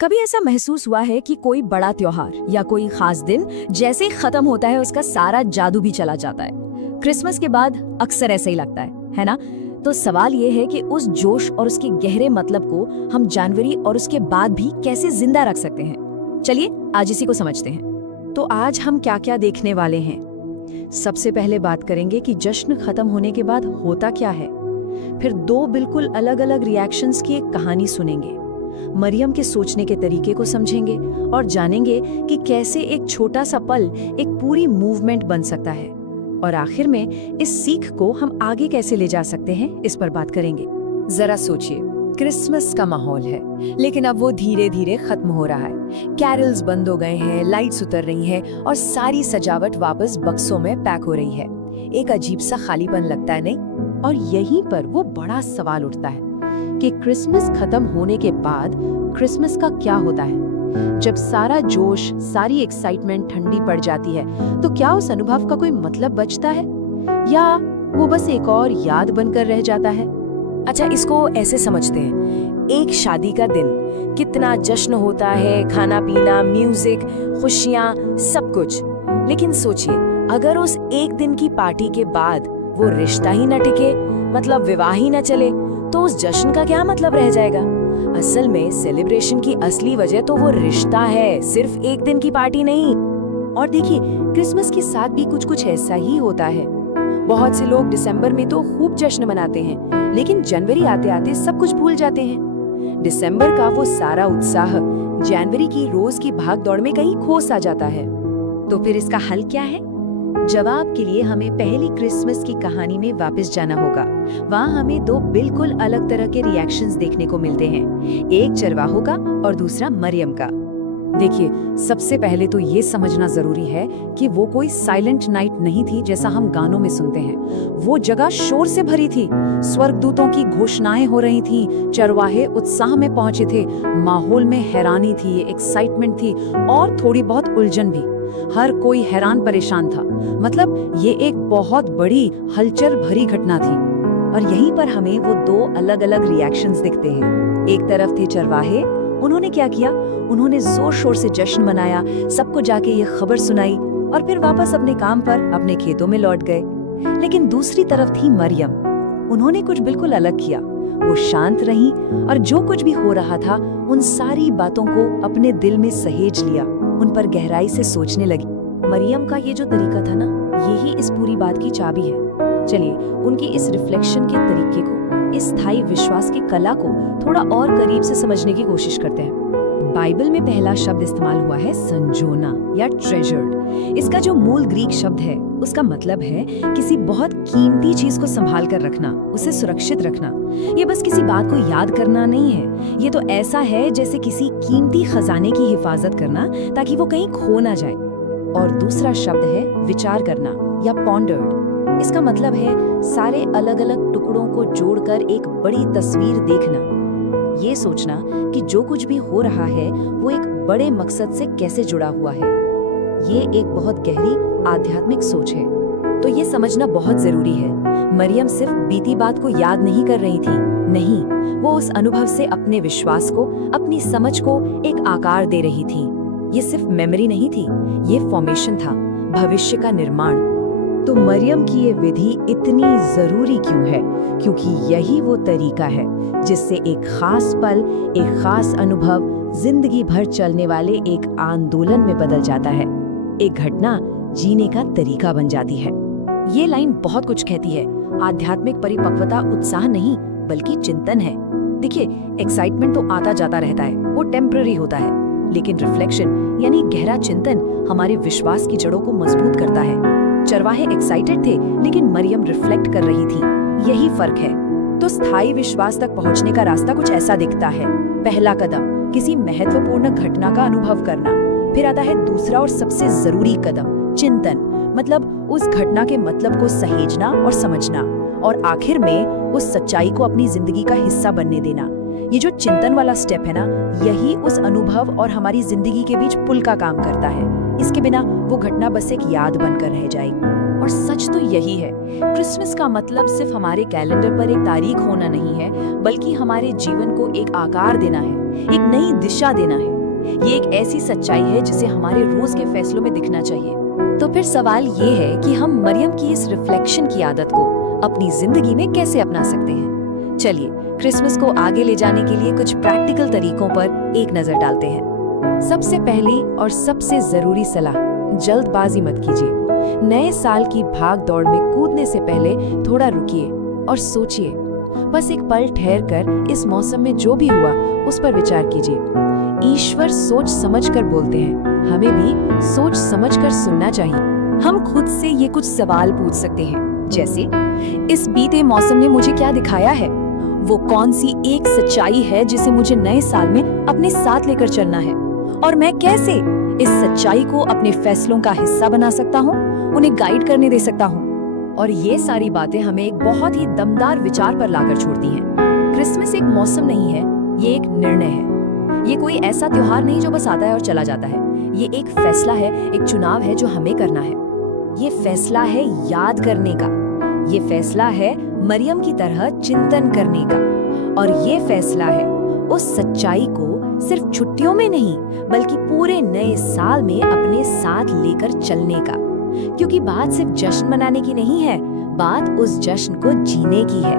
कभी ऐसा महसूस हुआ है कि कोई बड़ा त्योहार या कोई खास दिन जैसे ही खत्म होता है उसका सारा जादू भी चला जाता है। क्रिसमस के बाद अक्सर ऐसा ही लगता है ना? तो सवाल ये है कि उस जोश और उसके गहरे मतलब को हम जनवरी और उसके बाद भी कैसे जिंदा रख सकते हैं। चलिए आज इसी को समझते हैं। तो आज हम क्या क्या देखने वाले हैं। सबसे पहले बात करेंगे कि जश्न खत्म होने के बाद होता क्या है। फिर दो बिल्कुल अलग अलग रिएक्शंस की एक कहानी सुनेंगे। मरियम के सोचने के तरीके को समझेंगे और जानेंगे कि कैसे एक छोटा सा पल एक पूरी मूवमेंट बन सकता है। और आखिर में इस सीख को हम आगे कैसे ले जा सकते हैं, इस पर बात करेंगे। जरा सोचिए, क्रिसमस का माहौल है, लेकिन अब वो धीरे धीरे खत्म हो रहा है। कैरल्स बंद हो गए हैं, लाइट्स उतर रही हैं और सारी सजावट वापस बक्सों में पैक हो रही है। एक अजीब सा खालीपन लगता है, नहीं? और यहीं पर वो बड़ा सवाल उठता है कि क्रिसमस खत्म होने के बाद क्रिसमस का क्या होता है। जब सारा जोश, सारी एक्साइटमेंट ठंडी पड़ जाती है, तो क्या उस अनुभव का कोई मतलब बचता है या वो बस एक और याद बनकर रह जाता है? अच्छा, इसको ऐसे समझते हैं, एक शादी का दिन कितना जश्न होता है, खाना पीना, म्यूजिक, खुशियाँ, सब कुछ। लेकिन सोचिए, अगर उस एक दिन की पार्टी के बाद वो रिश्ता ही न टिके, मतलब विवाह ही न चले, तो उस जश्न का क्या मतलब रह जाएगा। असल में सेलिब्रेशन की असली वजह तो वो रिश्ता है, सिर्फ एक दिन की पार्टी नहीं। और देखिए, क्रिसमस के साथ भी कुछ कुछ ऐसा ही होता है। बहुत से लोग दिसंबर में तो खूब जश्न मनाते हैं, लेकिन जनवरी आते आते सब कुछ भूल जाते हैं। दिसंबर का वो सारा उत्साह जनवरी की रोज की भाग दौड़ में कहीं खो सा जाता है। तो फिर इसका हल क्या है? जवाब के लिए हमें पहली क्रिसमस की कहानी में वापस जाना होगा। वहाँ हमें दो बिल्कुल अलग तरह के रिएक्शंस देखने को मिलते हैं, एक चरवाहों का और दूसरा मरियम का। देखिए, सबसे पहले तो ये समझना जरूरी है कि वो कोई साइलेंट नाइट नहीं थी जैसा हम गानों में सुनते हैं। वो जगह शोर से भरी थी, स्वर्गदूतों की घोषणाएं हो रही थी, चरवाहे उत्साह में पहुंचे थे, माहौल में हैरानी थी, एक्साइटमेंट थी और थोड़ी बहुत उलझन भी। हर कोई हैरान परेशान था, मतलब ये एक बहुत बड़ी हलचल भरी घटना थी। और यहीं पर हमें वो दो अलग अलग रिएक्शंस दिखते हैं। एक तरफ थे चरवाहे, उन्होंने क्या किया? उन्होंने जोर शोर से जश्न मनाया, सबको जाके ये खबर सुनाई और फिर वापस अपने काम पर, अपने खेतों में लौट गए। लेकिन दूसरी तरफ थी मरियम, उन्होंने कुछ बिल्कुल अलग किया। वो शांत रहीं और जो कुछ भी हो रहा था उन सारी बातों को अपने दिल में सहेज लिया, उन पर गहराई से सोचने लगी। मरियम का ये जो तरीका था ना, यही इस पूरी बात की चाबी है। चलिए उनकी इस रिफ्लेक्शन के तरीके को, इस स्थायी विश्वास की कला को थोड़ा और करीब से समझने की कोशिश करते हैं। बाइबल में पहला शब्द इस्तेमाल हुआ है संजोना या ट्रेजर्ड। इसका जो मूल ग्रीक शब्द है उसका मतलब है किसी बहुत कीमती चीज को संभाल कर रखना, उसे सुरक्षित रखना। ये बस किसी बात को याद करना नहीं है, ये तो ऐसा है जैसे किसी कीमती खजाने की हिफाजत करना ताकि वो कहीं खो ना जाए। और दूसरा शब्द है विचार करना या पॉन्डर्ड। इसका मतलब है सारे अलग अलग टुकड़ों को जोड़कर एक बड़ी तस्वीर देखना, ये सोचना कि जो कुछ भी हो रहा है वो एक बड़े मकसद से कैसे जुड़ा हुआ है। ये एक बहुत गहरी आध्यात्मिक सोच है। तो ये समझना बहुत जरूरी है, मरियम सिर्फ बीती बात को याद नहीं कर रही थी, नहीं, वो उस अनुभव से अपने विश्वास को, अपनी समझ को एक आकार दे रही थी। ये सिर्फ मेमोरी नहीं थी, ये फॉर्मेशन था, भविष्य का निर्माण। तो मरियम की ये विधि इतनी जरूरी क्यों है? क्योंकि यही वो तरीका है जिससे एक खास पल, एक खास अनुभव जिंदगी भर चलने वाले एक आंदोलन में बदल जाता है, एक घटना जीने का तरीका बन जाती है। ये लाइन बहुत कुछ कहती है। आध्यात्मिक परिपक्वता उत्साह नहीं बल्कि चिंतन है। देखिए, एक्साइटमेंट तो आता जाता रहता है, वो टेम्पररी होता है, लेकिन रिफ्लेक्शन यानी गहरा चिंतन हमारे विश्वास की जड़ों को मजबूत करता है। चरवाहे एक्साइटेड थे, लेकिन मरियम रिफ्लेक्ट कर रही थी, यही फर्क है। तो स्थायी विश्वास तक पहुंचने का रास्ता कुछ ऐसा दिखता है। पहला कदम किसी महत्वपूर्ण घटना का अनुभव करना, फिर आता है दूसरा और सबसे जरूरी कदम चिंतन, मतलब उस घटना के मतलब को सहेजना और समझना, और आखिर में उस सच्चाई को अपनी जिंदगी का हिस्सा बनने देना। ये जो चिंतन वाला स्टेप है ना, यही उस अनुभव और हमारी जिंदगी के बीच पुल का काम करता है। इसके बिना वो घटना बस एक याद बनकर रह जाएगी। और सच तो यही है, क्रिसमस का मतलब सिर्फ हमारे कैलेंडर पर एक तारीख होना नहीं है, बल्कि हमारे जीवन को एक आकार देना है, एक नई दिशा देना है। ये एक ऐसी सच्चाई है जिसे हमारे रोज के फैसलों में दिखना चाहिए। तो फिर सवाल ये है कि हम मरियम की इस रिफ्लेक्शन की आदत को अपनी जिंदगी में कैसे अपना सकते हैं। चलिए क्रिसमस को आगे ले जाने के लिए कुछ प्रैक्टिकल तरीकों पर एक नजर डालते हैं। सबसे पहली और सबसे जरूरी सलाह, जल्दबाजी मत कीजिए। नए साल की भाग दौड़ में कूदने से पहले थोड़ा रुकिए और सोचिए। बस एक पल ठहर कर इस मौसम में जो भी हुआ उस पर विचार कीजिए। ईश्वर सोच समझकर बोलते हैं, हमें भी सोच समझकर सुनना चाहिए। हम खुद से ये कुछ सवाल पूछ सकते हैं, जैसे इस बीते मौसम ने मुझे क्या दिखाया है? वो कौन सी एक सच्चाई है जिसे मुझे नए साल में अपने साथ लेकर चलना है? और मैं कैसे इस सच्चाई को अपने फैसलों का हिस्सा बना सकता हूँ, उन्हें गाइड करने दे सकता हूँ? और ये सारी बातें हमें एक बहुत ही दमदार विचार पर लाकर छोड़ती हैं। क्रिसमस एक मौसम नहीं है, ये एक निर्णय है। ये कोई ऐसा त्योहार नहीं जो बस आता है और चला जाता है। ये एक फैसला है, एक चुनाव है जो हमें करना है। ये फैसला है याद करने का, ये फैसला है मरियम की तरह चिंतन करने का, और ये फैसला है उस सच्चाई को सिर्फ छुट्टियों में नहीं बल्कि पूरे नए साल में अपने साथ लेकर चलने का। क्योंकि बात सिर्फ जश्न मनाने की नहीं है, बात उस जश्न को जीने की है।